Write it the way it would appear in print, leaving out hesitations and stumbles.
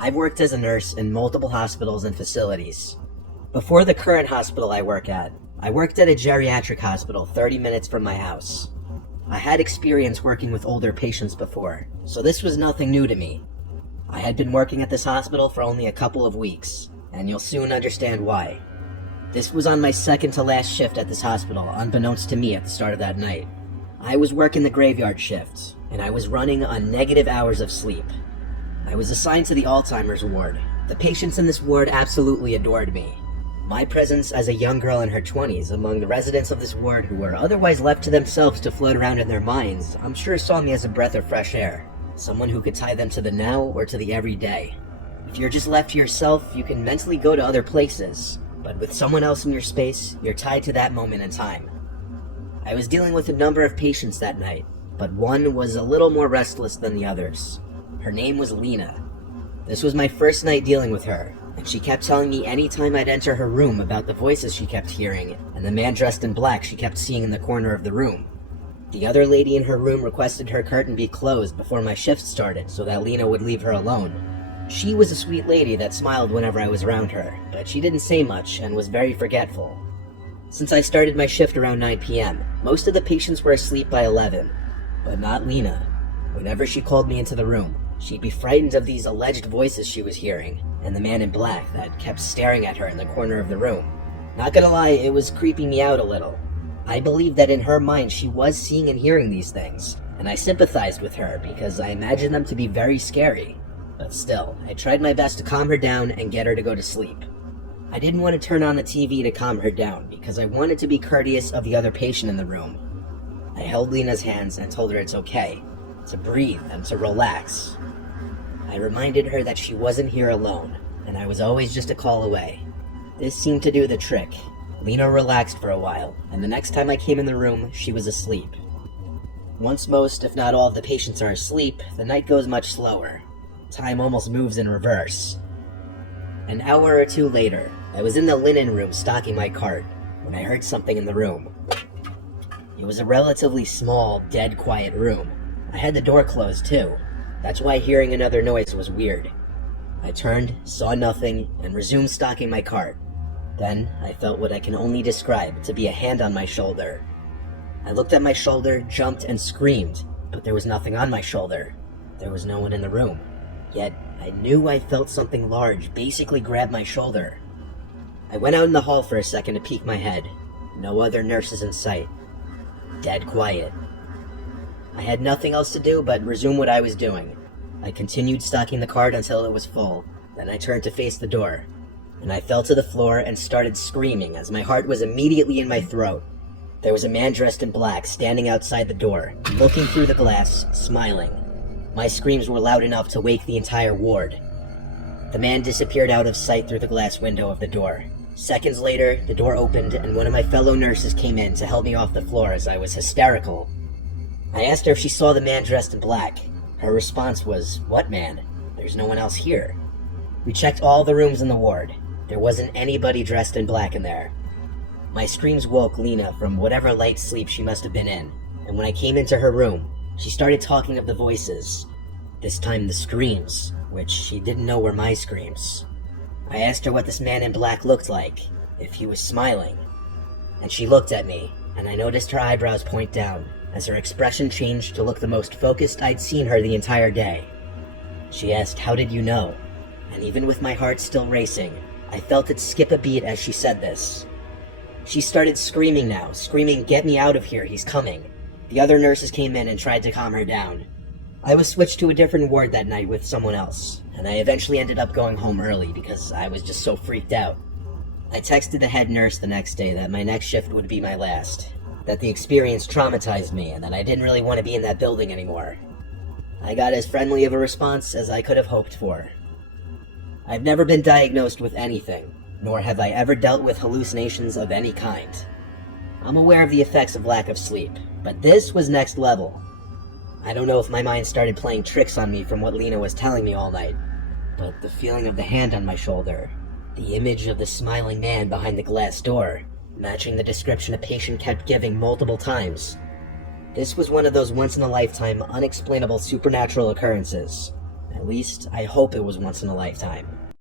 I've worked as a nurse in multiple hospitals and facilities. Before the current hospital I work at, I worked at a geriatric hospital 30 minutes from my house. I had experience working with older patients before, so this was nothing new to me. I had been working at this hospital for only a couple of weeks, and you'll soon understand why. This was on my second to last shift at this hospital, unbeknownst to me at the start of that night. I was working the graveyard shift, and I was running on negative hours of sleep. I was assigned to the Alzheimer's ward. The patients in this ward absolutely adored me. My presence as a young girl in her 20s among the residents of this ward who were otherwise left to themselves to float around in their minds, I'm sure saw me as a breath of fresh air, someone who could tie them to the now or to the everyday. If you're just left to yourself, you can mentally go to other places, but with someone else in your space, you're tied to that moment in time. I was dealing with a number of patients that night, but one was a little more restless than the others. Her name was Lena. This was my first night dealing with her, and she kept telling me anytime I'd enter her room about the voices she kept hearing and the man dressed in black she kept seeing in the corner of the room. The other lady in her room requested her curtain be closed before my shift started so that Lena would leave her alone. She was a sweet lady that smiled whenever I was around her, but she didn't say much and was very forgetful. Since I started my shift around 9 p.m., most of the patients were asleep by 11, but not Lena. Whenever she called me into the room, she'd be frightened of these alleged voices she was hearing, and the man in black that kept staring at her in the corner of the room. Not gonna lie, it was creeping me out a little. I believed that in her mind she was seeing and hearing these things, and I sympathized with her because I imagined them to be very scary. But still, I tried my best to calm her down and get her to go to sleep. I didn't want to turn on the TV to calm her down because I wanted to be courteous of the other patient in the room. I held Lena's hands and told her it's okay, to breathe and to relax. I reminded her that she wasn't here alone, and I was always just a call away. This seemed to do the trick. Lena relaxed for a while, and the next time I came in the room, she was asleep. Once most, if not all, of the patients are asleep, the night goes much slower. Time almost moves in reverse. An hour or two later, I was in the linen room stocking my cart when I heard something in the room. It was a relatively small, dead quiet room. I had the door closed too. That's why hearing another noise was weird. I turned, saw nothing, and resumed stocking my cart. Then, I felt what I can only describe to be a hand on my shoulder. I looked at my shoulder, jumped, and screamed, but there was nothing on my shoulder. There was no one in the room. Yet, I knew I felt something large basically grab my shoulder. I went out in the hall for a second to peek my head. No other nurses in sight. Dead quiet. I had nothing else to do but resume what I was doing. I continued stocking the cart until it was full. Then I turned to face the door, and I fell to the floor and started screaming as my heart was immediately in my throat. There was a man dressed in black standing outside the door, looking through the glass, smiling. My screams were loud enough to wake the entire ward. The man disappeared out of sight through the glass window of the door. Seconds later, the door opened and one of my fellow nurses came in to help me off the floor as I was hysterical. I asked her if she saw the man dressed in black. Her response was, "What man? There's no one else here." We checked all the rooms in the ward. There wasn't anybody dressed in black in there. My screams woke Lena from whatever light sleep she must have been in, and when I came into her room, she started talking of the voices. This time the screams, which she didn't know were my screams. I asked her what this man in black looked like, if he was smiling. And she looked at me, and I noticed her eyebrows point down, as her expression changed to look the most focused I'd seen her the entire day. She asked, "How did you know?" And even with my heart still racing, I felt it skip a beat as she said this. She started screaming now, screaming, "Get me out of here, he's coming." The other nurses came in and tried to calm her down. I was switched to a different ward that night with someone else, and I eventually ended up going home early because I was just so freaked out. I texted the head nurse the next day that my next shift would be my last, that the experience traumatized me, and that I didn't really want to be in that building anymore. I got as friendly of a response as I could have hoped for. I've never been diagnosed with anything, nor have I ever dealt with hallucinations of any kind. I'm aware of the effects of lack of sleep, but this was next level. I don't know if my mind started playing tricks on me from what Lena was telling me all night, but the feeling of the hand on my shoulder, the image of the smiling man behind the glass door, matching the description a patient kept giving multiple times. This was one of those once-in-a-lifetime, unexplainable supernatural occurrences. At least, I hope it was once in a lifetime.